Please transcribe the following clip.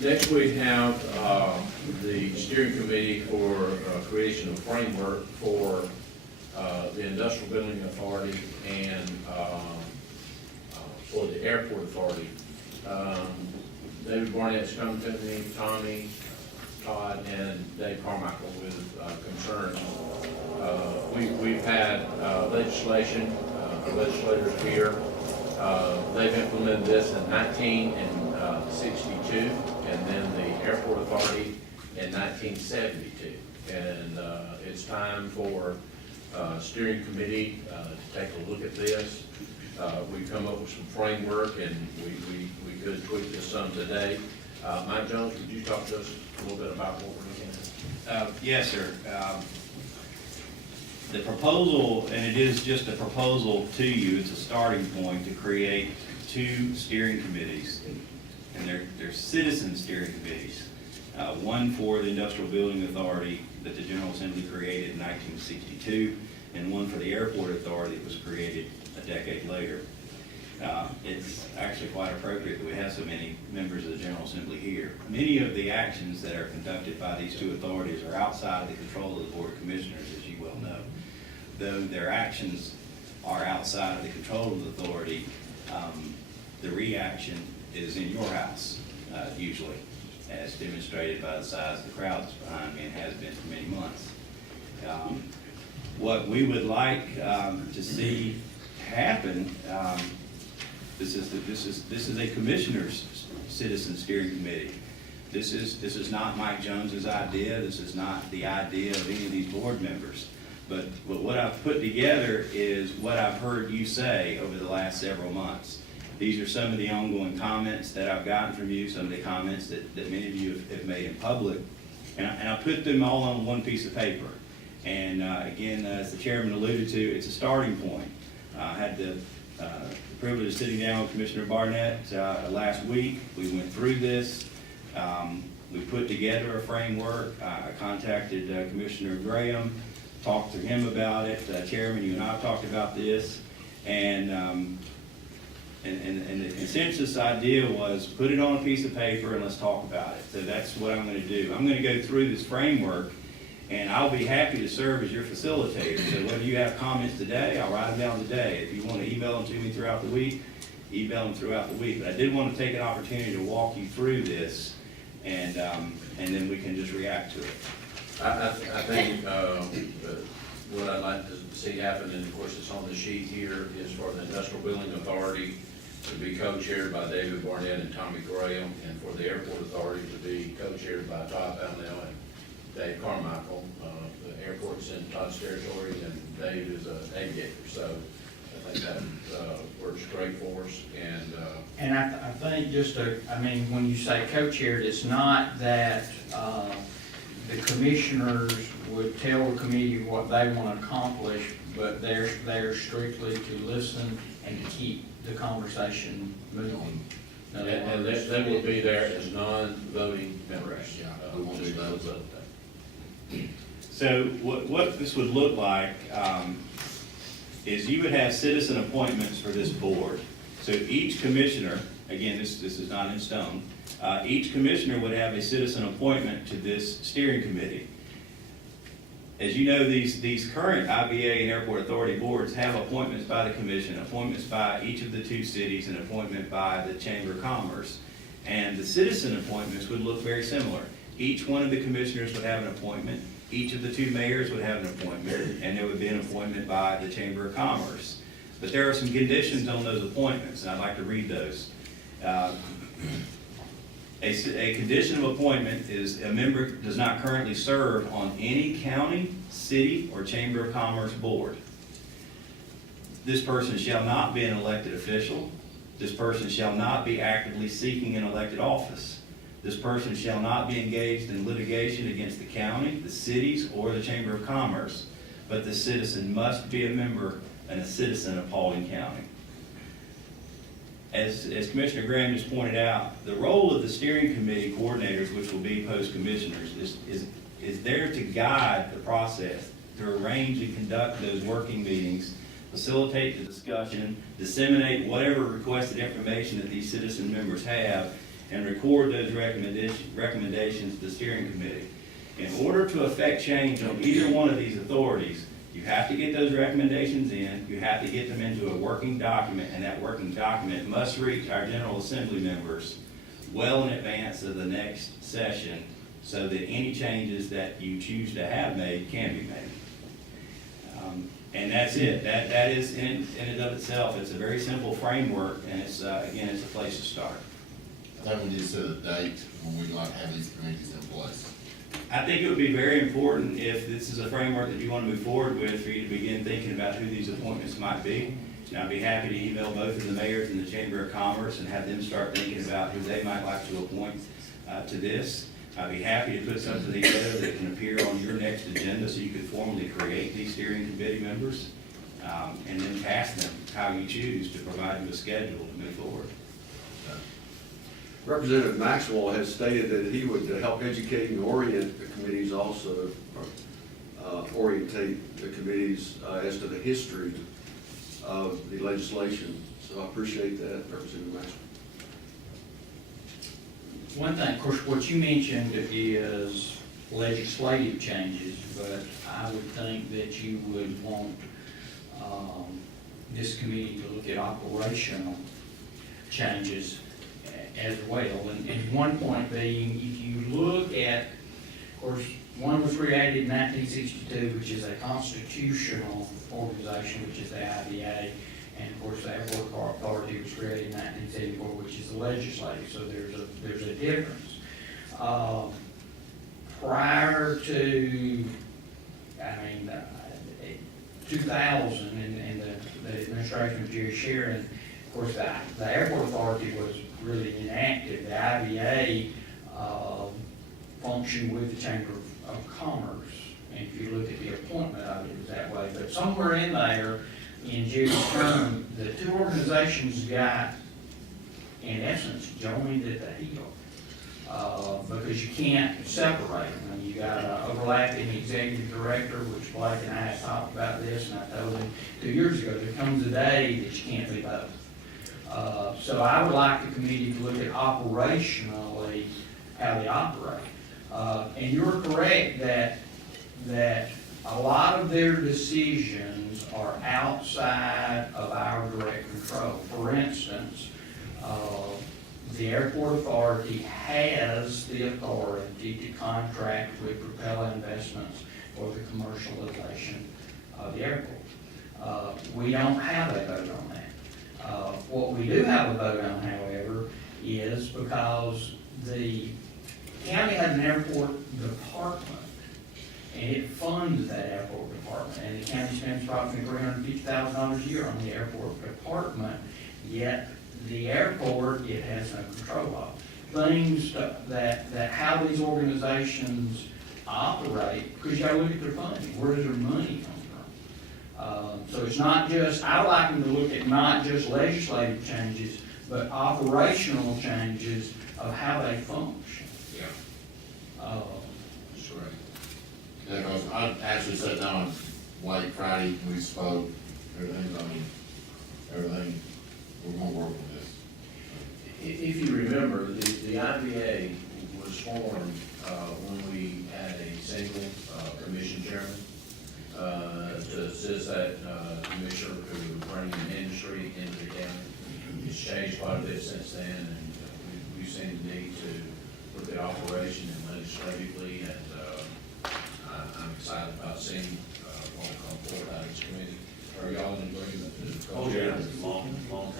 Next, we have the steering committee for creation of framework for the Industrial Building Authority and for the Airport Authority. David Barnett's come to me, Tommy, Todd, and Dave Carmichael with concerns. We've had legislation, legislators here. They've implemented this in 1962, and then the Airport Authority in 1972. And it's time for steering committee to take a look at this. We've come up with some framework, and we could tweak this some today. Mike Jones, would you talk to us a little bit about what we're looking at? Yes, sir. The proposal, and it is just a proposal to you, it's a starting point to create 2 steering committees, and they're citizen steering committees. One for the Industrial Building Authority that the General Assembly created in 1962, and one for the Airport Authority that was created a decade later. It's actually quite appropriate that we have so many members of the General Assembly here. Many of the actions that are conducted by these 2 authorities are outside of the control of the Board of Commissioners, as you well know. Though their actions are outside of the control of the authority, the reaction is in your house, usually, as demonstrated by the size of the crowd that's behind me and has been for many months. What we would like to see happen, this is a commissioner's citizen steering committee. This is not Mike Jones's idea. This is not the idea of any of these board members. But what I've put together is what I've heard you say over the last several months. These are some of the ongoing comments that I've gotten from you, some of the comments that many of you have made in public. And I put them all on one piece of paper. And again, as the chairman alluded to, it's a starting point. I had the privilege of sitting down with Commissioner Barnett last week. We went through this. We put together a framework. I contacted Commissioner Graham, talked to him about it. Chairman, you and I have talked about this. And the consensus idea was put it on a piece of paper and let's talk about it. So that's what I'm going to do. I'm going to go through this framework, and I'll be happy to serve as your facilitator. So whether you have comments today, I'll write them down today. If you want to email them to me throughout the week, email them throughout the week. But I did want to take an opportunity to walk you through this, and then we can just react to it. I think what I'd like to see happen, and of course it's on the sheet here, is for the Industrial Building Authority to be co-chaired by David Barnett and Tommy Graham, and for the Airport Authority to be co-chaired by Todd Pownell and Dave Carmichael. The airport's in Todd's territory, and Dave is an aviator, so I think that works great for us. And I think when you say co-chaired, it's not that the commissioners would tell the committee what they want to accomplish, but they're strictly to listen and to keep the conversation moving. And they will be there as non-voting members. We won't do those. So what this would look like is you would have citizen appointments for this board. So each commissioner, again, this is not in stone, each commissioner would have a citizen appointment to this steering committee. As you know, these current IBA and Airport Authority boards have appointments by the commission, appointments by each of the 2 cities, and appointment by the Chamber of Commerce. And the citizen appointments would look very similar. Each one of the commissioners would have an appointment. Each of the 2 mayors would have an appointment, and there would be an appointment by the Chamber of Commerce. But there are some conditions on those appointments, and I'd like to read those. A condition of appointment is a member does not currently serve on any county, city, or Chamber of Commerce board. This person shall not be an elected official. This person shall not be actively seeking an elected office. This person shall not be engaged in litigation against the county, the cities, or the Chamber of Commerce, but the citizen must be a member and a citizen of Paulding County. As Commissioner Graham just pointed out, the role of the steering committee coordinators, which will be post-commissioners, is there to guide the process, to arrange and conduct those working meetings, facilitate the discussion, disseminate whatever requested information that these citizen members have, and record those recommendations to the steering committee. In order to affect change on either one of these authorities, you have to get those recommendations in, you have to get them into a working document, and that working document must reach our General Assembly members well in advance of the next session, so that any changes that you choose to have made can be made. And that's it. That is in and of itself, it's a very simple framework, and it's, again, it's a place to start. I think we need to set a date when we'd like to have these committees in place. I think it would be very important, if this is a framework that you want to move forward with, for you to begin thinking about who these appointments might be. And I'd be happy to email both of the mayors and the Chamber of Commerce and have them start thinking about who they might like to appoint to this. I'd be happy to put something together that can appear on your next agenda, so you could formally create these steering committee members, and then task them how you choose to provide you a schedule to move forward. Representative Maxwell has stated that he would help educate and orient the committees also, orientate the committees as to the history of the legislation. So I appreciate that, Representative Maxwell. One thing, of course, what you mentioned is legislative changes, but I would think that you would want this committee to look at operational changes as well. And one point being, if you look at, of course, one was created in 1962, which is a constitutional organization, which is the IBA. And of course, the Airport Authority was created in 1974, which is the legislative, so there's a difference. Prior to, 2000, and the administration of Jerry Sheridan, of course, the Airport Authority was really inactive. The IBA functioned with the Chamber of Commerce, and if you look at the appointment of it, it was that way. But somewhere in there, in Jerry's term, the two organizations got, in essence, joined at the heel, because you can't separate them. And you got an overlapping executive director, which Blake and I talked about this, and I told him 2 years ago, there comes a day that you can't be both. So I would like the committee to look at operationally how they operate. And you're correct that a lot of their decisions are outside of our direct control. For instance, the Airport Authority has the authority to contract with Propel Investments for the commercialization of the airport. We don't have a vote on that. What we do have a vote on, however, is because the county has an airport department, and it funds that airport department, and the county spends approximately $350,000 a year on the airport department, yet the airport, it has no control of. Things that how these organizations operate, because you gotta look at their funding, where does their money come from? So it's not just, I would like them to look at not just legislative changes, but operational changes of how they function. Yeah. That's right. Yeah, because I actually sat down late Friday, we spoke, everything, we're gonna work with this. If you remember, the IBA was formed when we had a single commission chairman to assist that commissioner who was bringing industry into the county. It's changed quite a bit since then, and we've seen the need to look at operation and legislatively, and I'm excited about seeing what will come forward out of this committee. Are y'all in agreement? Oh, yeah, long